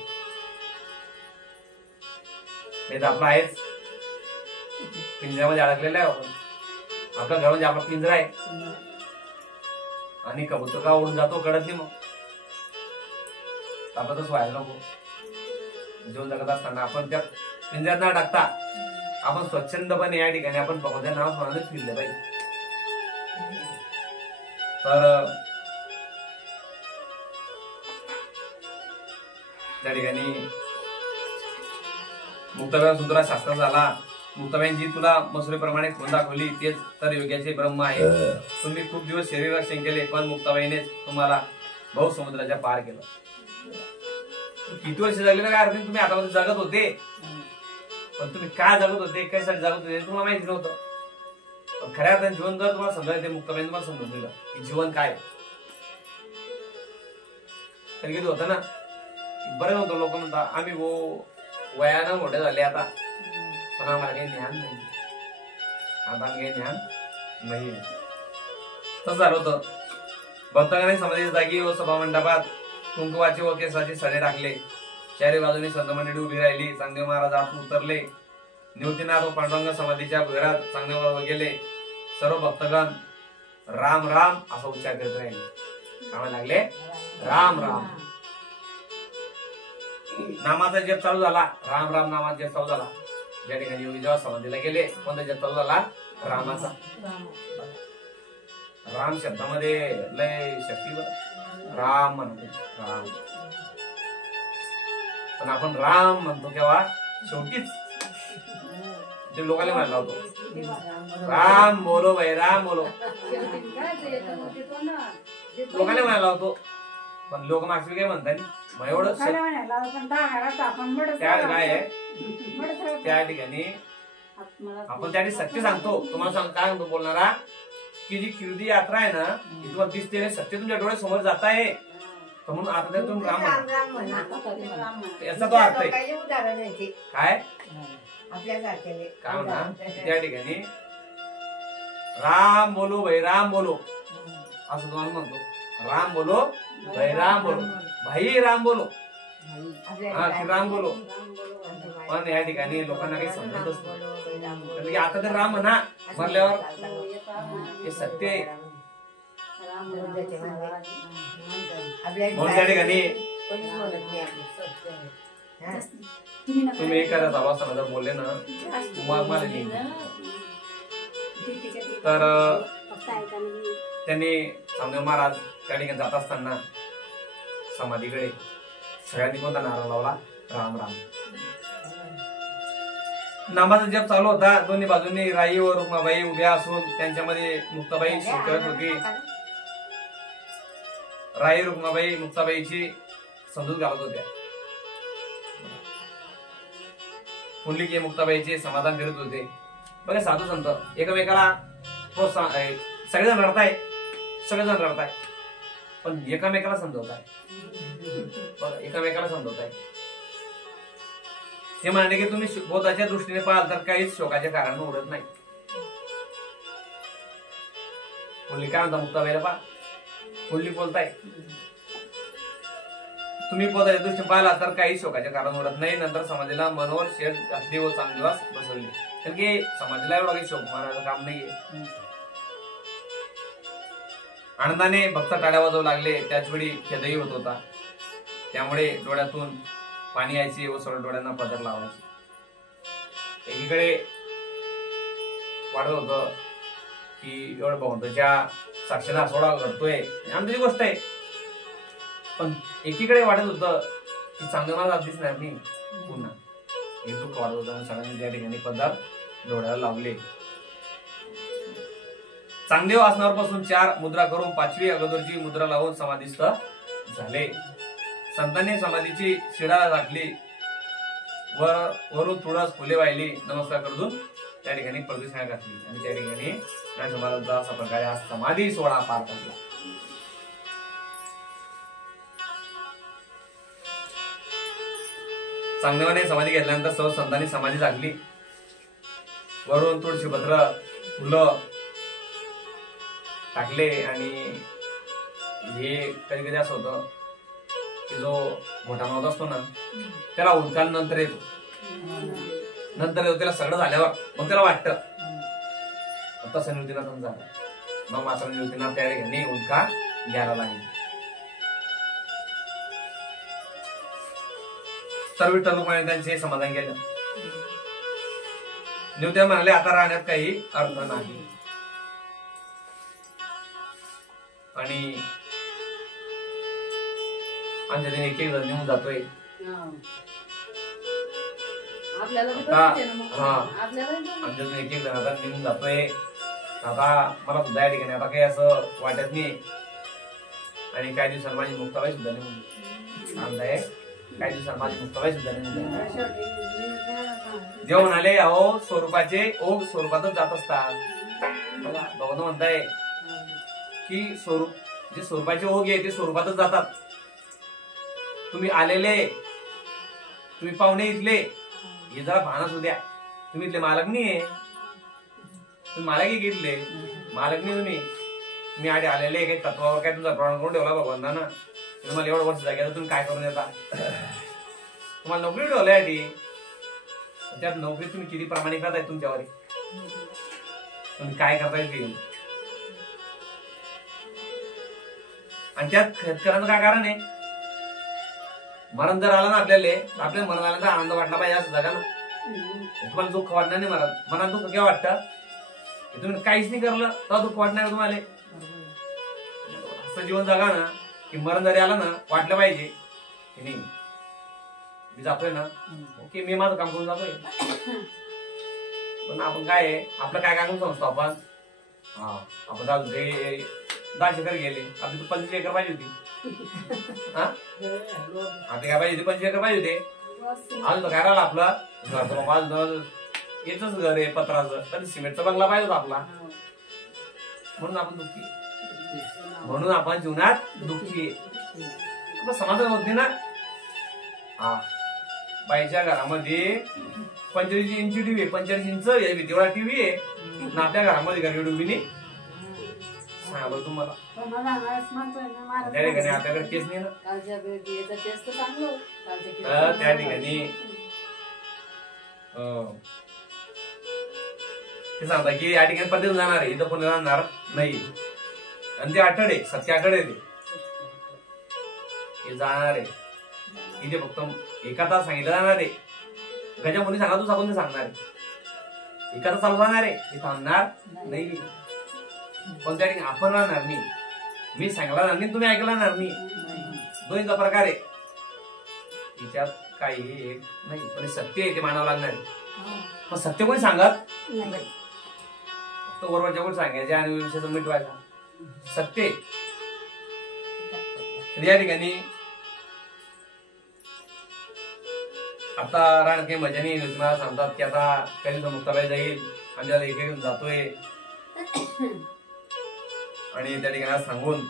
नाही तर आपलं आहेच पिंजऱ्यामध्ये अडकलेलं आहे. आपण आपल्या घरामध्ये आपला पिंजरा आहे आणि कबूतर का उडून जातो कळत नाही. मग आपण तसं व्हायला नको. जीवन जगत असताना आपण त्या पिंजऱ्यात न टाकता आपण स्वच्छंदपणे या ठिकाणी आपण भगवंताच्या नाव स्मरणात फिरले पाहिजे. तर त्या ठिकाणी मुक्ताबाई सुंदरा शास्त्र झाला. मुक्ताबाईंची तुला मसुरीप्रमाणे खून दाखवली, तेच तर योग्याचे ब्रह्म आहे. तुम्ही खूप दिवस शरीर रक्षण केले, पण मुक्ताबाईनेच तुम्हाला भाऊ समुद्राच्या पार केलं. किती वर्ष जगले काय अर्थ, तुम्ही आता जगत होते, पण तुम्ही काय जगत होते, कशासाठी जगत होते तुम्हाला माहिती नव्हतं. पण खऱ्या अर्थाने जीवन जर तुम्हाला समजायचं, मुक्ताबाईने तुम्हाला समजून दिलं की जीवन काय. कधी कधी होतं ना, बरं होतं लोक म्हणतात आम्ही वयानं मोठे झाले आता, पण आम्हाला काही ज्ञान नाही. आम्हाला काही ज्ञान नाही. तसं झालं होतं. भक्तगणाने समाधीच्या जागी व सभा मंडपात कुंकुवाचे व केसाचे सडे टाकले. चारी बाजूने संत मंडळी उभी राहिली. चांगदेव महाराज आत उतरले. निवृत्तीनाथ व पांडुरंग समाधीच्या घरात चांगदेव गेले. सर्व भक्तगण राम राम असा उच्चार करत राहिले. काय लागले? राम राम. नामाचा जप चालू झाला. राम राम नामाचा जप चालू झाला. ज्या ठिकाणी योगी जेव्हा समाधीला गेले, कोणता जप चालू झाला? रामाचा. राम शब्दामध्ये लय शक्ती. राम म्हणतो राम, पण आपण राम म्हणतो केव्हा? शेवटीच ते लोकांना म्हणायला होतो राम बोलो भाई राम बोलो, लोकांना म्हणायला होतो. पण लोक मागचे काय म्हणतात, मग एवढं त्या काय आहे त्या ठिकाणी आपण त्या सत्य सांगतो. तुम्हाला सांग काय म्हणतो बोलणारा, की जी कीर्ती यात्रा आहे ना, ती तुम्हाला दिसते, सत्य तुमच्या डोळ्या समोर जात आहे, तर म्हणून आता तुम्ही राम म्हणा. याचा तो अर्थ आहे. काय काय म्हणा त्या ठिकाणी राम बोलो भाई राम बोलो असं तुम्हाला म्हणतो. राम बोलो भाई राम बोलो, भाई राम बोलो, हा राम बोलो. पण या ठिकाणी लोकांना काही समजतच नाही. आता तर राम म्हणा म्हणल्यावर हे सत्य आहे. म्हणून त्या ठिकाणी तुम्ही एखाद्या सभासदाला जर बोलले ना मला तर त्यांनी चांगदेव महाराज त्या ठिकाणी जात असताना समाधीकडे सगळ्यांनी कोणता नारा लावला? राम राम. नामाचा जप चालू होता. दोन्ही बाजूनी राई व रुक्माबाई उभ्या असून त्यांच्यामध्ये मुक्ताबाई करत होती. राई रुक्माबाई मुक्ताबाईची समजूत घालत होत्या. पुंडलिक मुक्ताबाईचे समाधान करत होते. बघा साधू संत एकमेकाला प्रोत्साहन, सगळेजण रडताय, सगळेजण रडताय, पण एकामेकाला समजवताय. बघा एकामेकाला समजवताय. ते म्हणणे की तुम्ही बोधाच्या दृष्टीने पाहाल तर काहीच शोकाचे कारण उडत नाही. पुंडलिक काय म्हणता मुक्ताबाईला? पहा पुंडलिक बोलताय तुम्ही बोधाच्या दृष्टीने पाहिला तर काही शोकाचे कारण उडत नाही. नंतर समाजाला मनोहर शेठ घातली व चांगदिवास बसवली. कारण की समाजाला एवढा काही शोक मारायचं काम नाहीये. आनंदाने भक्त टाळ्या वाजवू लागले. त्याचवेळी खेदही होत होता. त्यामुळे डोळ्यातून पाणी यायचे व सर्व डोळ्यांना पदर लावायचे. एकीकडे वाटत होत की एवढं भगवंताच्या साक्षीला सोडा घडतोय आमची गोष्ट आहे, पण एकीकडे वाटत होतं की चांगलं मला दिसणार नाही पुन्हा. हे दुःख वाटत होतं. सगळ्यांनी त्या ठिकाणी पदर डोळ्याला लावले. चांगदेव आसनावर 4 मुद्रा करून 5वी अगोदरची मुद्रा लावून समाधीस्थ झाले. संतांनी समाधीची शिडा राखली, वरून तुळस फुले वाहिली, नमस्कार करून त्या ठिकाणी प्रदक्षिणा घातली आणि त्या ठिकाणी महाराजांचा अशा प्रकारे हा समाधी सोहळा पार पडला. चांगदेवाने समाधी घेतल्यानंतर सर्व संतांनी समाधी झाकली, वरून तुळशी पत्र फुलं टाकले आणि हे कधी कधी असं होतं की जो मोठा माणूस असतो ना त्याला उदकाल नंतर येतो त्याला सगळं झाल्यावर मग त्याला वाटतं. तसं निवृत्तीनाथ झालं. मग मात्र निवृत्तीनाथ त्या ठिकाणी उदका घ्यायला लागली. तर विठ्ठल रुक्मिणी त्यांचे समाधान केलं. निवृत्ती म्हणाले आता राहण्यात काही अर्थ नाही. आणि आमच्या एक एक जण निघून जातोय. आपल्याला आमच्या एक एक जण आता निघून जातोय. आता मला सुद्धा या ठिकाणी आता काही असं वाटत नाही. आणि काही दिवसांनी माझी मुक्ताबाई सुद्धा निघून आहे. काही दिवसांनी माझी मुक्ताबाई सुद्धा निघून देव म्हणाले अहो स्वरूपाचे ओघ स्वरूपातच जात असतात. भगवान म्हणताय की स्वरूप जे स्वरूपाचे ओघ आहे ते स्वरूपातच जातात. तुम्ही आलेले, तुम्ही पाहुणे इथले, हे जरा भान असू द्या. तुम्ही इथले मालक नाहीये, तुम्ही मालक घेतले मालक नाही. तुम्ही आधी आलेले काही तत्वावर काय तुमचा प्रमाण करून ठेवला भगवंताना. तुम्हाला एवढं वर्ष जागे तुम्ही काय करून येता. तुम्हाला नोकरी ठेवल्या आधी, त्यात नोकरी तुम्ही किती प्रामाणिकता आहे तुमच्यावर, तुम्ही काय करताय ते. आणि त्यात शेतकऱ्यांचं काय कारण आहे, मरण जर आलं ना आपल्या मरण आल्यानंतर आनंद वाटला पाहिजे असं जगा ना. तुम्हाला दुःख वाटणार नाही. मनात दुःख केव्हा वाटतं, तुम्ही काहीच नाही करलं तर दुःख वाटणार तुम्हाला. असं जीवन जगा ना की मरण जरी आलं ना वाटलं पाहिजे की नाही मी जातोय ना, ओके मी माझं काम करून जातोय. पण आपण काय आहे, आपलं काय काम समजतो आपण. आपण 10 एकर गेले, आपली तर 25 एकर पाहिजे होती. आपली काय पाहिजे होती, 25 एकर पाहिजे होते. आज काय राहिलं आपलं येच घर आहे पत्राचं, तर सिमेंटचा बंगला पाहिजे होता आपला. म्हणून आपण दुःखी, म्हणून आपण जीवनात दुःखी. समाधान होत नाही ना. बाईच्या घरामध्ये 45 इंची टीव्ही आहे, 45 इंच तेवढा टीव्ही आहे ना. आपल्या घरामध्ये घरी उभी नाही सांगा बरं तुम्हाला. त्या ठिकाणी आपल्याकडे केस नाही ना. त्या ठिकाणी ते सांगता की या ठिकाणी पद्धत जाणार आहे, इथं पण जाणार नाही. आणि ते आठवडे 7 आठवडे ते जाणार आहे. इथे फक्त एका तास सांगितलं जाणार आहे. गजामुनी सांगा तू सांगून सांगणार आहे. एका तास चालू जाणार आहे, हे थांबणार नाही. पण त्या ठिकाणी आपण राहणार नाही, मी सांगला नाही, तुम्ही ऐकला नाही. दोन्हीचा प्रकार आहे. तिच्यात काही एक नाही, पण सत्य आहे ते मानावं लागणार आहे. पण सत्य कोणी सांगत फक्त वरवरच्या कोणी सांगायचे आणि विषयाचं मिटवायचा. सत्य या ठिकाणी आता राहण्यात काही मजा नाही. तुम्हाला सांगतात की आता काही मुक्ताबाई जाईल, आम्हाला एक जातोय आणि त्या ठिकाणी सांगून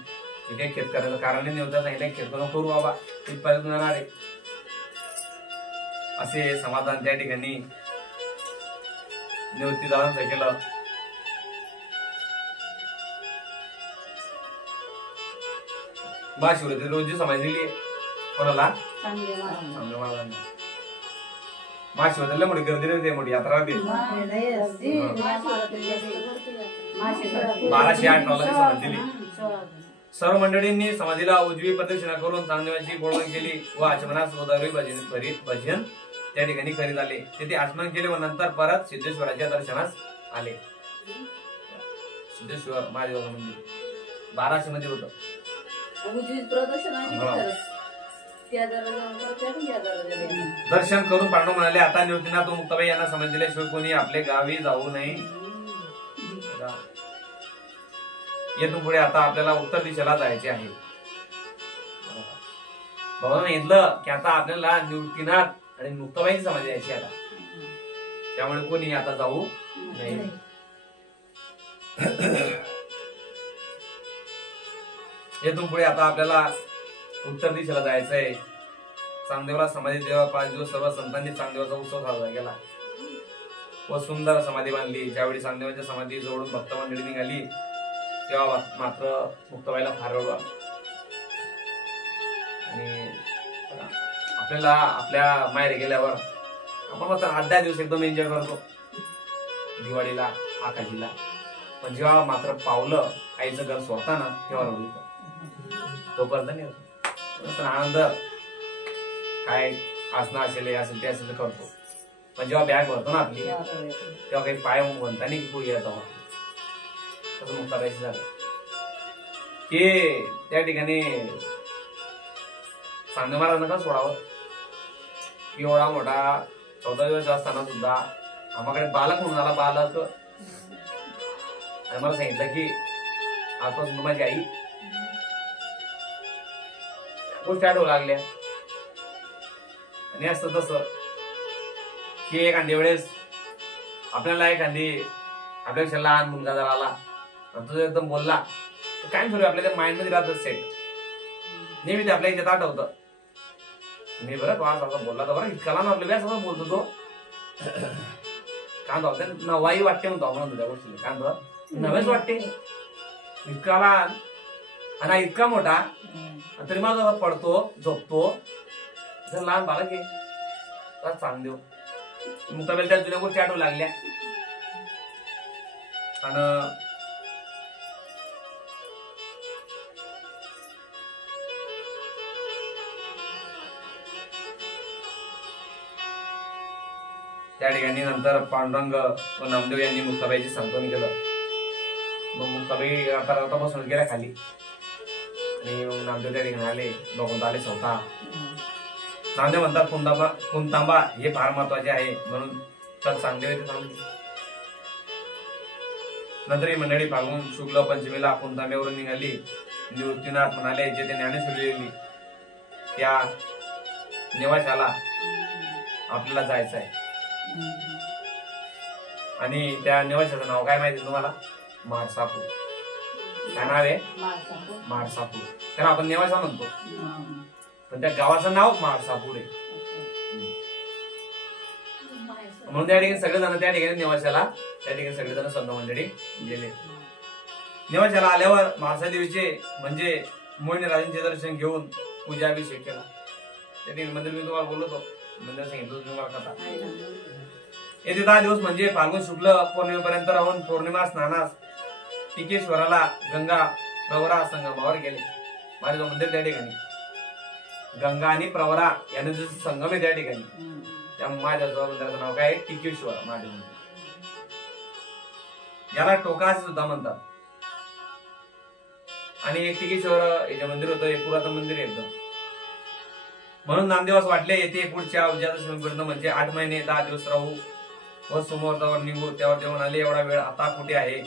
काही खेत करायचं कारण नव्हतं, सांगितलं खेत करू बाबा इथपर्यंत जाणार आहे असे समाधान त्या ठिकाणी निवृत्तीदारांचं केलं. महाशिवरात्री रोजी समाधी दिली कोणाला, चांगल्या महाराजांना. महाशिवरात्रीला मोठी गर्दी नव्हती, मोठी यात्रा होती. 1208 समाधी दिली. सर्व मंडळींनी समाधीला उजवी प्रदक्षिणा करून चांदण्याची बोलवण केली व आचमनास गोदावरी भजन त्या ठिकाणी करीत आले. तेथे आचमन केले व नंतर परत सिद्धेश्वराच्या दर्शनास आले. सिद्धेश्वर महादेवाचं मंदिर 1200 मध्ये होतं. दर्शन करून पांडव म्हणाले आता निवृत्तीनाथ मुक्ताबाई यांना समज दिल्याशिवाय कोणी आपले गावी जाऊ नये. येथून पुढे आता आपल्याला उत्तर दिशेला जायचे आहे. बाबा म्हटलं की आता आपल्याला निवृत्तीनाथ आणि मुक्ताबाईंची समाधी यायची आता, त्यामुळे कोणी आता जाऊ नाही. येथून पुढे आता आपल्याला उत्तर दिशेला जायचंय. चांगदेवला समाधी देवा 5 दिवस सर्व संतांनी चांगदेवाचा उत्सव साजरा केला व सुंदर समाधी बांधली. ज्यावेळी चांगदेवाच्या समाधी जवळून भक्त मंडळी निघाली तेव्हा मात्र मुक्ताबाईला फार रडू आला. आणि आपल्याला आपल्या माहेरी गेल्यावर आपण मात्र 8-10 दिवस एकदम एन्जॉय करतो दिवाळीला, आकाशीला, पण जेव्हा मात्र पावलं आईचं घर सोडताना तेव्हा रडू येतं. तोपर्यंत नाही होत. आनंद काय असणं असेल ते असेल करतो, पण जेव्हा बॅग भरतो ना आपली तेव्हा काही पाय म्हणता नाही की कोणी येतो. तसं मुक्ताबाईचं झालं की त्या ठिकाणी चांगदेव महाराज नका सोडावं. एवढा मोठा 14 दिवस असताना सुद्धा आम्हाकडे बालक म्हणून आला. बालक आणि मला सांगितलं की आजपासून माझी आई गोष्टी आठवू लागल्या. आणि असं तसं की एखाद्या वेळेस आपल्याला आपल्यापेक्षा लहान मुलगा जर आला आणि तो एकदम बोलला तर काय ठरवू आपल्या माइंड मध्ये राहत सेट नेहमी ते आपल्या इथे आठवतं. मी बरं आज असा बोलला तर बरं इतका लहान आपल्या असं बोलतो तो कांदा नवाई वाटते म्हणतो आपण त्या गोष्टीला. कांदा नवेच वाटते इतका लहान आणि इतका मोठा तरी माझा पडतो झोपतो. जर लहान बालक आहे चांगदेव मुक्ताबाई त्या जुन्या गोष्टी आठवू लागल्या. आणि त्या ठिकाणी नंतर पांडुरंग व नामदेव यांनी मुक्ताबाईची सांत्वन केलं. मग मुक्ताबाई आता बसून गेल्या खाली आणि मग नामदेव त्या ठिकाणी आले. लोक आले स्वतः. नामदेव म्हणतात कुंतांबा हे फार महत्वाचे आहे म्हणून तर चांगदेव येथे थांबले. नंतर ही मंडळी फाल्गुन शुक्ल पंचमीला कुंतांब्यावरून निघाली. निवृत्तीनाथ म्हणाले जेथे ज्ञानेश्वरी लिहिली त्या निवासाला आपल्याला जायचं आहे. आणि त्या निवासाचं नाव काय माहिती तुम्हाला? माळसापूर. काय नाव आहे? माळसापूर. त्याला आपण निवासा म्हणतो पण त्या गावाचं नाव माळसापूर आहे. म्हणून त्या ठिकाणी सगळेजण त्या ठिकाणी निवासाला सगळेजण संत मंडळी गेले. निवासाला आल्यावर म्हाळसा देवीचे म्हणजे मोहिनी राजांचे दर्शन घेऊन पूजाभिषेक केला. त्या ठिकाणी मंदिर मी तुम्हाला बोलतो मंदिर सांगितलं तुम्हाला कथा. येथे 10 दिवस म्हणजे फाल्गुन शुक्ल पौर्णिमेपर्यंत राहून पौर्णिमा स्नानास टिकेश्वराला गंगा प्रवरा संगमावर गेले. माझे जो मंदिर त्या ठिकाणी गंगा आणि प्रवरा यांचे संगम आहे त्या ठिकाणी. त्यामुळे माझ्या जो मंदिराचं नाव काय आहे? टिकेश्वर महादेव मंदिर. याला टोका असे सुद्धा म्हणतात. आणि एक टिकेश्वर हे मंदिर होतं हे पुरातन मंदिर एकदम. म्हणून नामदेवास वाटले येथे पुढच्या विजयादशमीपर्यंत म्हणजे 8 महिने 10 दिवस राहू व समोरच्यावर निघू. त्यावर ते म्हणाले एवढा वेळ आता कुठे आहे?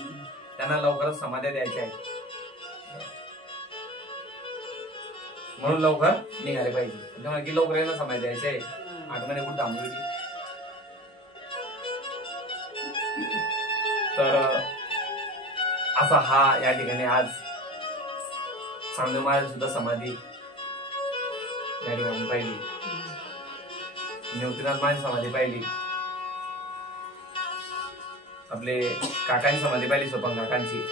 त्यांना लवकरच समाध्या द्यायच्या आहेत म्हणून लवकर निघाले पाहिजे. की लवकर यांना समाधी द्यायचे आहे. 8 महिने कुठे थांबली. तर असा हा या ठिकाणी आज चांगदेव महाराज सुद्धा समाधी या ठिकाणी पाहिली. निवृत्तीनाथ महाराज समाधी पाहिली. आपले काकांची समाधी पाहिली सोपान काकांची.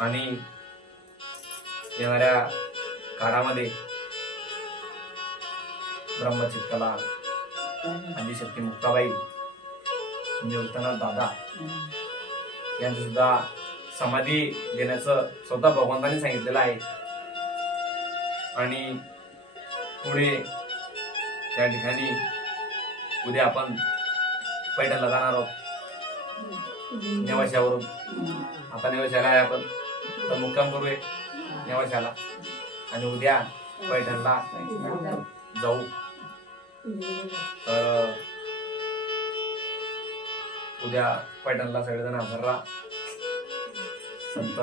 आणि येणाऱ्या काळामध्ये ब्रह्मचित्तला आदिशक्ती मुक्ताबाई निवृत्तीनाथ दादा यांचं सुद्धा समाधी देण्याचं स्वतः भगवंतांनी सांगितलेलं आहे. आणि पुढे त्या ठिकाणी उद्या आपण पैठणला जाणार आहोत नेवाशावरून. आता नेवाशाला आहे आपण तर मुक्काम करूया नेवाशाला आणि उद्या पैठणला जाऊ. तर उद्या पैठणला सगळेजण हजर राहा. संत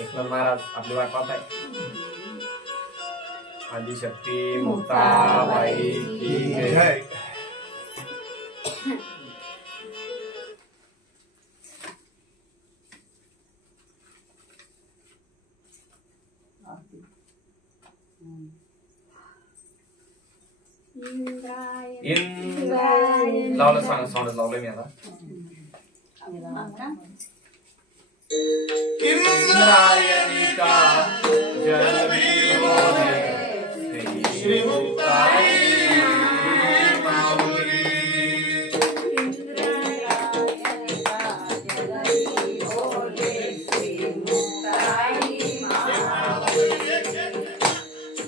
एकनाथ महाराज आपली वाट पाहत आहे. आदिशक्ती मुक्ताबाई की जय. लावलं साऊंड लावलंय मी आता. इंद्रायणी का जल श्री मुक्ताई माऊली.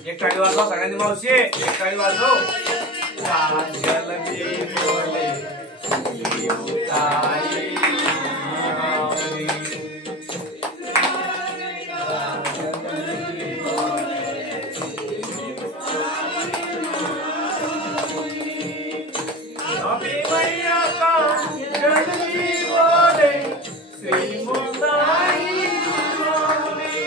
एक टाळी वाजवा सगळ्यांनी मावशी, एक टाळी वाजव. जल बोले श्री मुक्ताई माऊली. अभी मैया का जल बोले श्री मुक्ताई माऊली.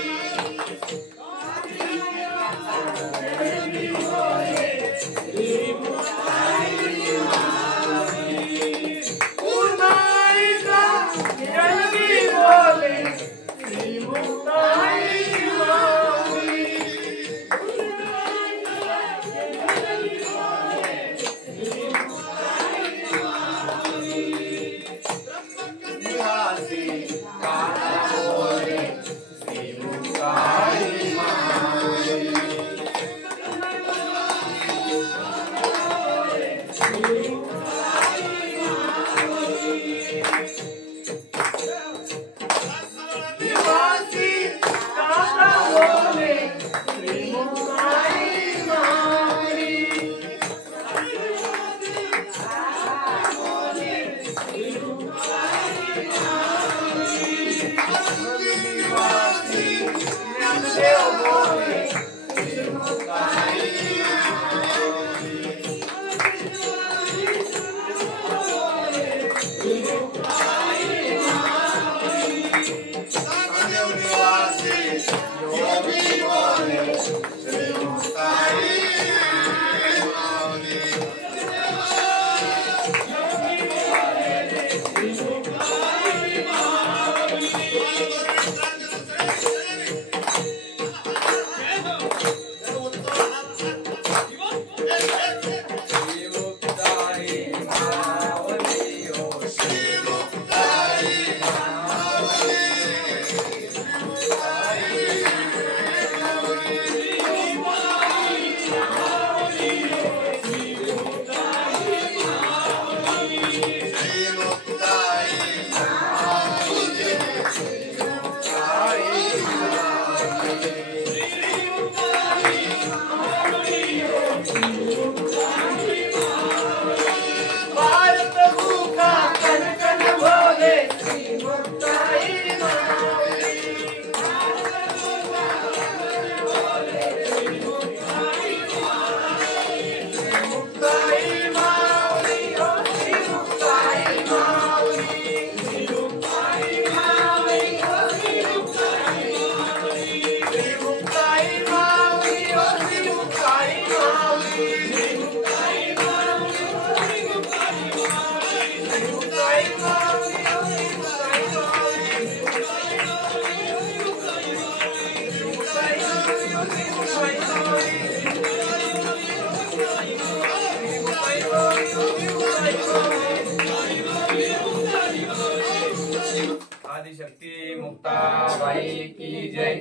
आदिशक्ती मुक्ताबाई की जय.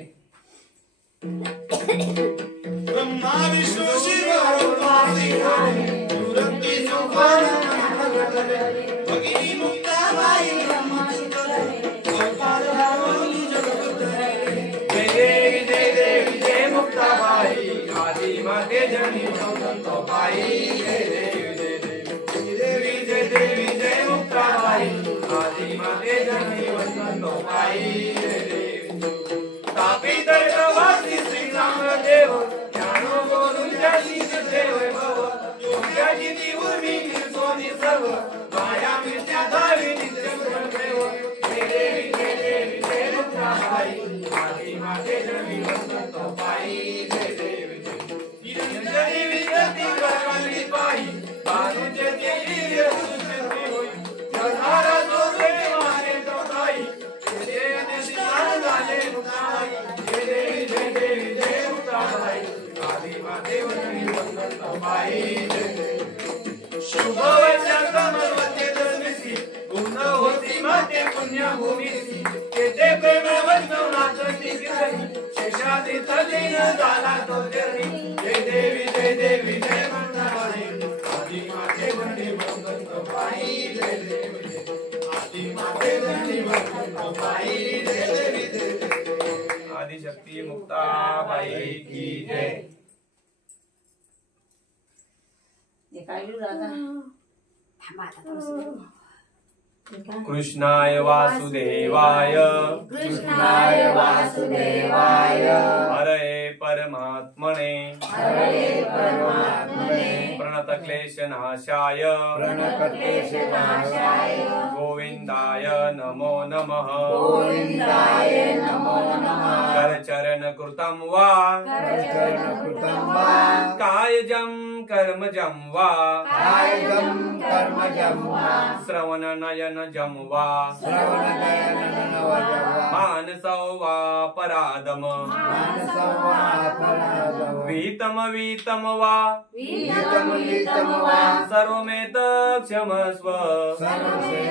ब्रह्मा विष्णु शिव भगिनी मुक्ताबाई जय देवी जय मुक्ताबाई आदि माते जनी संतोबाई. जय देवी जय मुक्ताबाई आदि माते जनी संतोबाई. तापित प्रवासी श्री रामदेव ज्ञानो बोलून त्याची देव भव. तुमच्याची ती उर्मी सोनी सर्व माया मिथ्या दावी नित्य देव. जय देवी जय मुक्ताबाई. बाई आधी माते जणी वसंत बाई जय देव जय निरंजनी विद्यार्थी करवली बाई बानुचे देवी सुशती होई जनारा जोरे मारे तो बाई जय निशान झाले मुक्ताबाई जय देवी जय मुक्ताबाई आधी माते जणी वसंत बाई जय देव शुभ वचन कमलवती जन्मसी गुण होती माते पुण्यभूमीसी येते प्रेम वैष्णवनाथ टिकली शेषादी तलीन झाला तो जर्नी जय देवी जय मंगळाबाई आदी माते वंदे वसंत बाई जय देवी जय आदी माते वंदे वसंत बाई जय देवी जय आदि शक्ती मुक्ताबाई की जय हे काय लिहू दादा थांबा आता थोडंसं. कृष्णाय वासुदेवाय कृष्णाय वासुदेवाय हरे परमात्मने प्रणतक्लेशनाशाय प्रणतक्लेशनाशाय गोविन्दाय नमो नमः गोविन्दाय नमो नमः करचरण कृतं वा करचरणकृतं वा कायजं कर्मजं वा कायजं कर्मजं वा श्रवणनयनजं वा श्रवणनयननवजं वा मानसो वा परादम मानसं वा अपराधं वा वीतम वा वीतं वा सर्वमेत क्षमस्व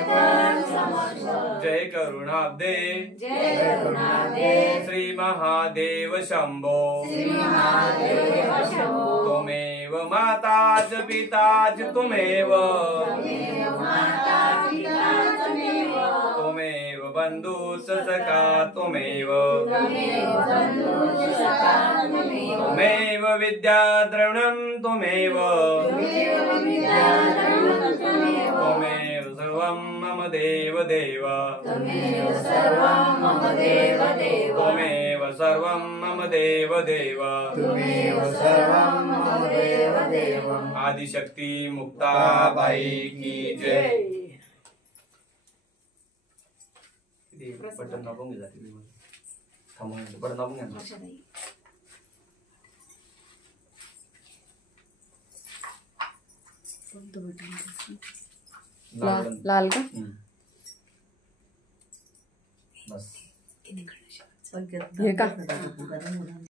सर्वसेवसमस्व जय करुणाब्दे जय करुणाब्दे श्री महादेव शंभो श्री महादेव शंभो त्वमेव माता च पिता च त्वमेव माता पिता त्वमेव त्वमेव बन्धु च सखा त्वमेव त्वमेव बन्धुश्च सखा त्वमेव त्वमेव विद्याद्रविणं त्वमेव त्वमेव विद्याधरं त्वमेव त्वमेव सर्वं मम देव देव त्वमेव सर्वं मम देव देव त्वमेव सर्वं मम देव देव त्वमेव सर्वं मम देव देव आदिशक्ती मुक्ताबाई की जय बटन दाबून घे जाते थांबून बटन दाबून घ्या वर्षाताई. कोणतं बटन? लाल का बस किती कडे? हे का